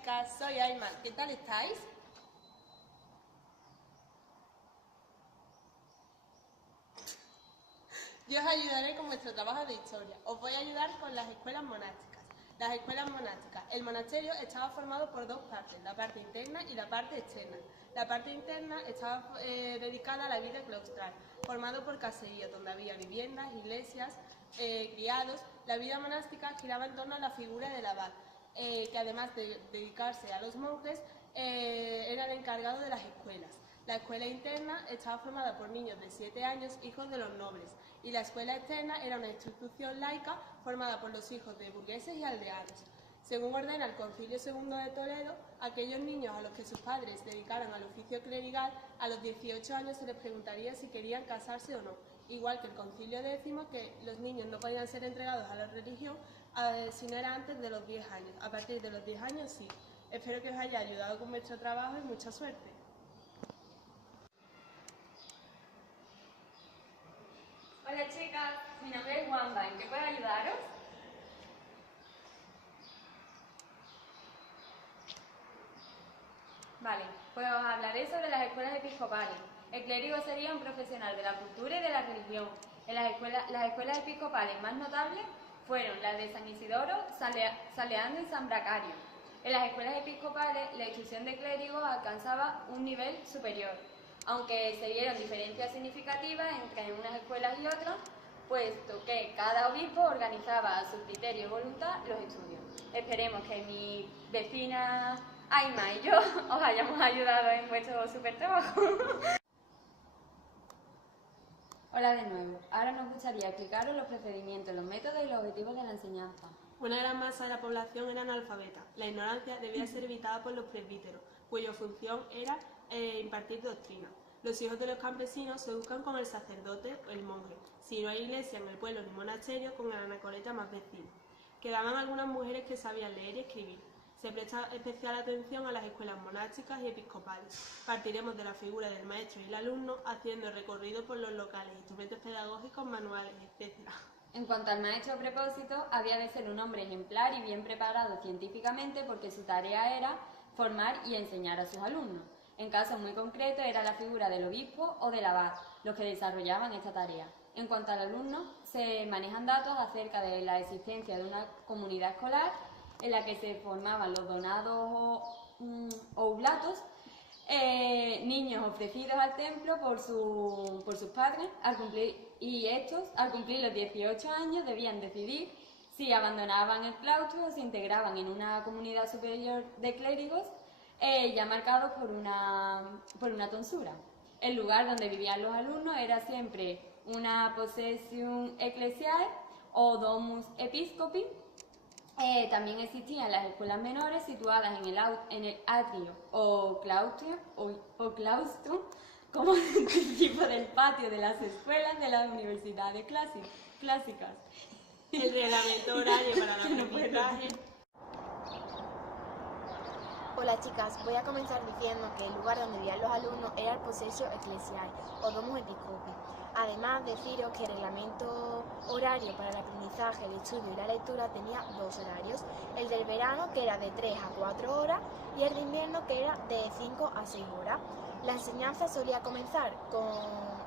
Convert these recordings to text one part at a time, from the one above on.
chicas, soy Ayman. ¿Qué tal estáis? Yo os ayudaré con vuestro trabajo de historia. Os voy a ayudar con las escuelas monásticas. Las escuelas monásticas. El monasterio estaba formado por dos partes, la parte interna y la parte externa. La parte interna estaba dedicada a la vida claustral, formado por caseríos donde había viviendas, iglesias, criados. La vida monástica giraba en torno a la figura del abad, que además de dedicarse a los monjes, era el encargado de las escuelas. La escuela interna estaba formada por niños de 7 años, hijos de los nobles, y la escuela externa era una institución laica formada por los hijos de burgueses y aldeanos. Según ordena el Concilio II de Toledo, aquellos niños a los que sus padres dedicaran al oficio clerigal, a los 18 años se les preguntaría si querían casarse o no, igual que el Concilio X, que los niños no podían ser entregados a la religión si no era antes de los 10 años. A partir de los 10 años sí. Espero que os haya ayudado con vuestro trabajo y mucha suerte. Hola chicas, mi nombre es Wanda, ¿en qué puedo ayudaros? Vale, pues os hablaré sobre las escuelas episcopales. El clérigo sería un profesional de la cultura y de la religión. Las escuelas episcopales más notables fueron las de San Isidoro, Saleando y San Bracario. En las escuelas episcopales la instrucción de clérigos alcanzaba un nivel superior, aunque se vieron diferencias significativas entre unas escuelas y otras, puesto que cada obispo organizaba a su criterio y voluntad los estudios. Esperemos que mi vecina Ayma y yo os hayamos ayudado en vuestro super trabajo. Hola de nuevo. Ahora nos gustaría explicaros los procedimientos, los métodos y los objetivos de la enseñanza. Una gran masa de la población era analfabeta. La ignorancia debía ser evitada por los presbíteros, cuya función era impartir doctrina. Los hijos de los campesinos se educan con el sacerdote o el monje. Si no hay iglesia en el pueblo ni monasterio, con el anacoreta más vecino. Quedaban algunas mujeres que sabían leer y escribir. Se presta especial atención a las escuelas monásticas y episcopales. Partiremos de la figura del maestro y el alumno, haciendo el recorrido por los locales, instrumentos pedagógicos, manuales, etc. En cuanto al maestro prepósito, había de ser un hombre ejemplar y bien preparado científicamente, porque su tarea era formar y enseñar a sus alumnos. En casos muy concretos era la figura del obispo o del abad los que desarrollaban esta tarea. En cuanto al alumno, se manejan datos acerca de la existencia de una comunidad escolar en la que se formaban los donados o oblatos, niños ofrecidos al templo por sus padres, y estos, al cumplir los 18 años, debían decidir si abandonaban el claustro o se integraban en una comunidad superior de clérigos, ya marcados por una tonsura. El lugar donde vivían los alumnos era siempre una possession ecclesiae o domus episcopi. También existían las escuelas menores situadas en el atrio o claustro, como tipo del patio de las escuelas de las universidades clásicas. El reglamento horario para el aprendizaje. Hola chicas, voy a comenzar diciendo que el lugar donde vivían los alumnos era el possessio ecclesiae o domus episcopi. Además, deciros que el reglamento horario para el aprendizaje, el estudio y la lectura tenía dos horarios: el del verano, que era de 3 a 4 horas, y el de invierno, que era de 5 a 6 horas. La enseñanza solía comenzar con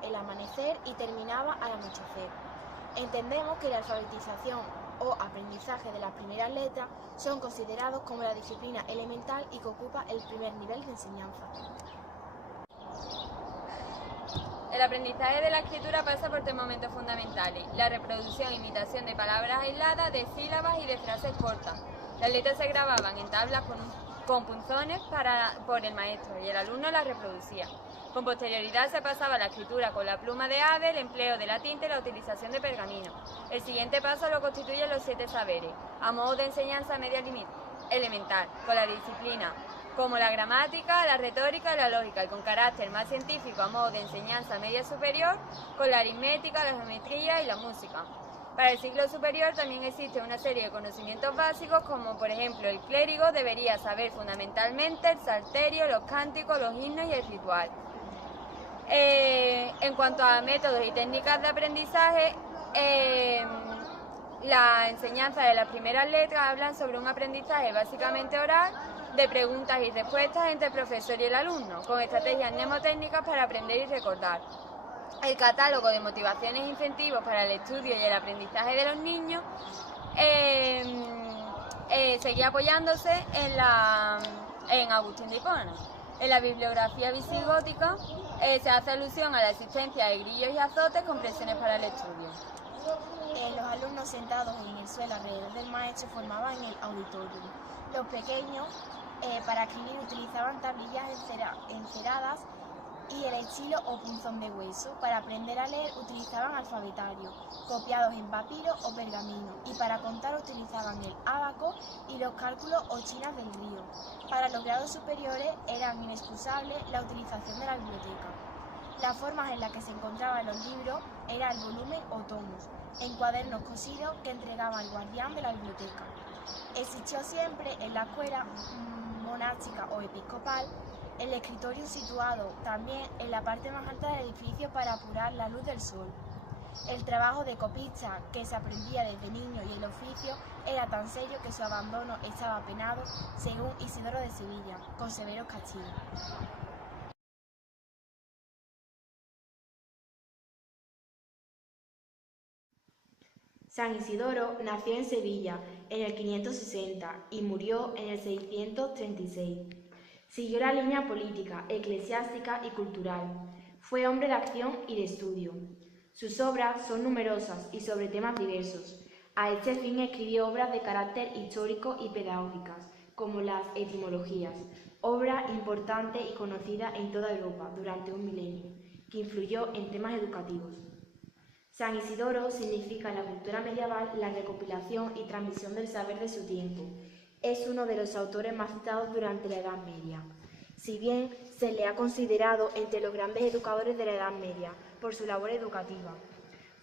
el amanecer y terminaba al anochecer. Entendemos que la alfabetización o aprendizaje de las primeras letras son considerados como la disciplina elemental y que ocupa el primer nivel de enseñanza. El aprendizaje de la escritura pasa por 3 momentos fundamentales: la reproducción e imitación de palabras aisladas, de sílabas y de frases cortas. Las letras se grababan en tablas con punzones por el maestro y el alumno las reproducía. Con posterioridad se pasaba a la escritura con la pluma de ave, el empleo de la tinta y la utilización de pergamino. El siguiente paso lo constituyen los 7 saberes, a modo de enseñanza media elemental, con la disciplina como la gramática, la retórica y la lógica, y con carácter más científico a modo de enseñanza media superior, con la aritmética, la geometría y la música. Para el ciclo superior también existe una serie de conocimientos básicos, como por ejemplo el clérigo debería saber fundamentalmente el salterio, los cánticos, los himnos y el ritual. En cuanto a métodos y técnicas de aprendizaje, la enseñanza de las primeras letras hablan sobre un aprendizaje básicamente oral, de preguntas y respuestas entre el profesor y el alumno, con estrategias mnemotécnicas para aprender y recordar. El catálogo de motivaciones e incentivos para el estudio y el aprendizaje de los niños seguía apoyándose en Agustín de Hipona. En la bibliografía visigótica se hace alusión a la existencia de grillos y azotes con presiones para el estudio. Los alumnos sentados en el suelo alrededor del maestro formaban el auditorio. Los pequeños, para escribir, utilizaban tablillas enceradas y el estilo o punzón de hueso. Para aprender a leer utilizaban alfabetarios, copiados en papiro o pergamino, y para contar utilizaban el ábaco y los cálculos o chinas del río. Para los grados superiores era inexcusable la utilización de la biblioteca. Las formas en las que se encontraban los libros era el volumen o tomos, en cuadernos cosidos que entregaba el guardián de la biblioteca. Existió siempre en la escuela monástica o episcopal el escritorio situado también en la parte más alta del edificio para apurar la luz del sol. El trabajo de copista que se aprendía desde niño y el oficio era tan serio que su abandono estaba penado, según Isidoro de Sevilla, con severos castigos. San Isidoro nació en Sevilla en el 560 y murió en el 636. Siguió la línea política, eclesiástica y cultural. Fue hombre de acción y de estudio. Sus obras son numerosas y sobre temas diversos. A este fin escribió obras de carácter histórico y pedagógicas, como las etimologías, obra importante y conocida en toda Europa durante un milenio, que influyó en temas educativos. San Isidoro significa en la cultura medieval la recopilación y transmisión del saber de su tiempo. Es uno de los autores más citados durante la Edad Media. Si bien se le ha considerado entre los grandes educadores de la Edad Media por su labor educativa,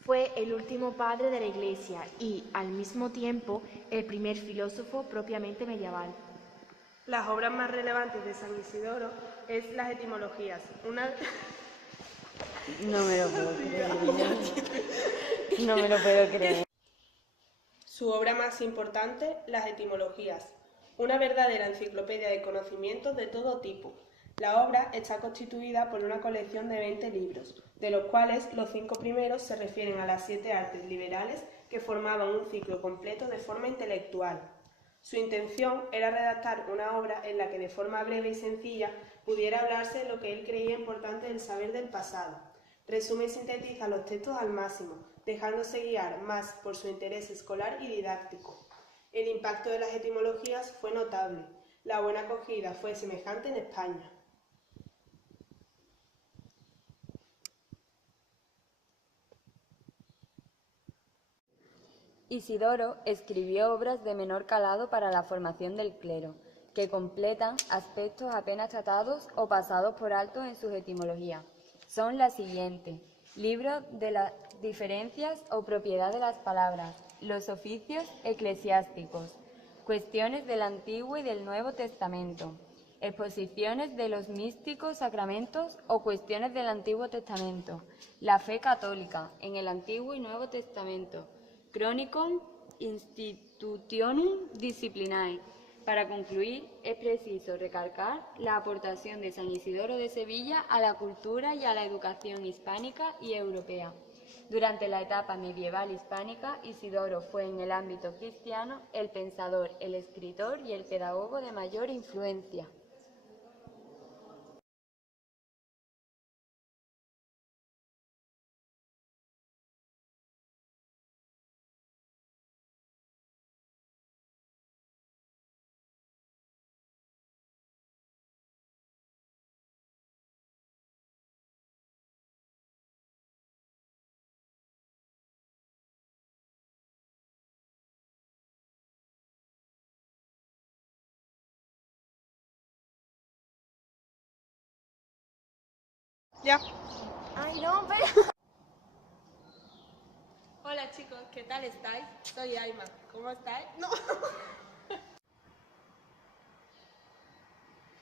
fue el último padre de la Iglesia y, al mismo tiempo, el primer filósofo propiamente medieval. Las obras más relevantes de San Isidoro es las etimologías. No me lo puedo creer. No me lo puedo creer. Su obra más importante, las etimologías, una verdadera enciclopedia de conocimientos de todo tipo. La obra está constituida por una colección de 20 libros, de los cuales los 5 primeros se refieren a las 7 artes liberales que formaban un ciclo completo de forma intelectual. Su intención era redactar una obra en la que de forma breve y sencilla pudiera hablarse de lo que él creía importante del saber del pasado. Resume y sintetiza los textos al máximo, dejándose guiar más por su interés escolar y didáctico. El impacto de las etimologías fue notable. La buena acogida fue semejante en España. Isidoro escribió obras de menor calado para la formación del clero, que completan aspectos apenas tratados o pasados por alto en sus etimologías. Son las siguientes: libro de las diferencias o propiedad de las palabras, los oficios eclesiásticos, cuestiones del Antiguo y del Nuevo Testamento, exposiciones de los místicos sacramentos o cuestiones del Antiguo Testamento, la fe católica en el Antiguo y Nuevo Testamento, Chronicon Institutionum Disciplinae. Para concluir, es preciso recalcar la aportación de San Isidoro de Sevilla a la cultura y a la educación hispánica y europea. Durante la etapa medieval hispánica, Isidoro fue en el ámbito cristiano el pensador, el escritor y el pedagogo de mayor influencia. Ya. Ay, no, pero... Hola chicos, ¿qué tal estáis? Soy Aima. ¿Cómo estáis? No.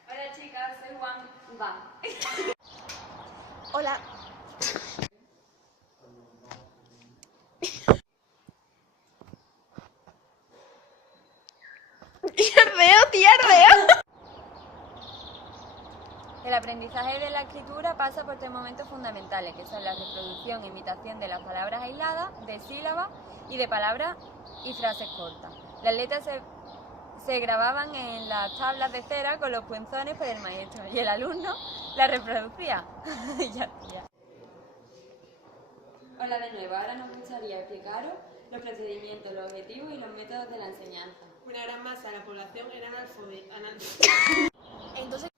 Hola chicas, soy Juan. Hola. ¡Tierdeo, tierdeo! aprendizaje de la escritura pasa por 3 momentos fundamentales, que son la reproducción e imitación de las palabras aisladas, de sílabas y de palabras y frases cortas. Las letras se grababan en las tablas de cera con los punzones por el maestro y el alumno las reproducía. Ya. Hola de nuevo, ahora nos gustaría explicaros los procedimientos, los objetivos y los métodos de la enseñanza. Una gran masa de la población era analfabeta. Entonces,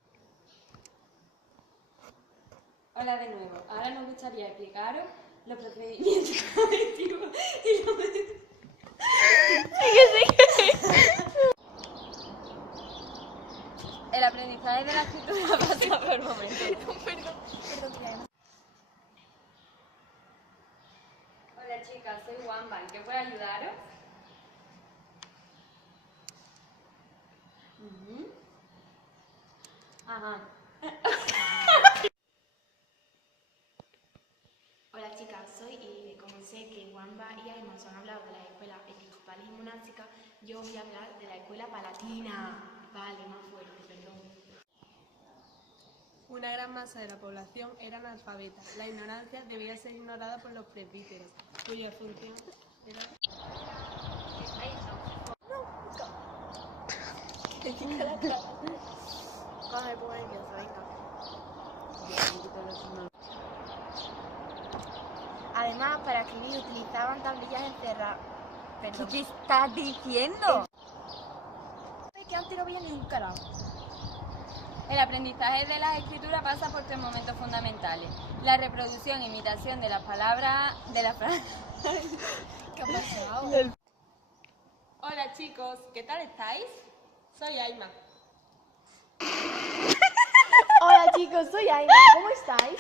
Hola de nuevo, ahora nos gustaría explicaros los procedimientos, objetivos y los métodos. El aprendizaje de la escritura pasa por momentos. perdón, tía, Hola chicas, soy Wamba, ¿en qué puedo ayudaros? Ajá. Hola chicas, soy Irene. Como sé que Wamba y Ayman os han hablado de las escuelas episcopales y monásticas, yo os voy a hablar de la escuela palatina. Vale, más fuerte, perdón. Una gran masa de la población era analfabeta. La ignorancia debía ser ignorada por los presbíteros, cuya función era... Cuando me pongo nerviosa, venga. Además, para escribir utilizaban tablillas encerradas. Perdón. ¿Qué estás diciendo? Es que antes no veía ni un carajo. El aprendizaje de la escritura pasa por 3 momentos fundamentales. La reproducción e imitación de las palabras... ¿Qué ha pasado? Hola chicos, ¿qué tal estáis? Soy Aima. Hola chicos, soy Ayman. ¿Cómo estáis?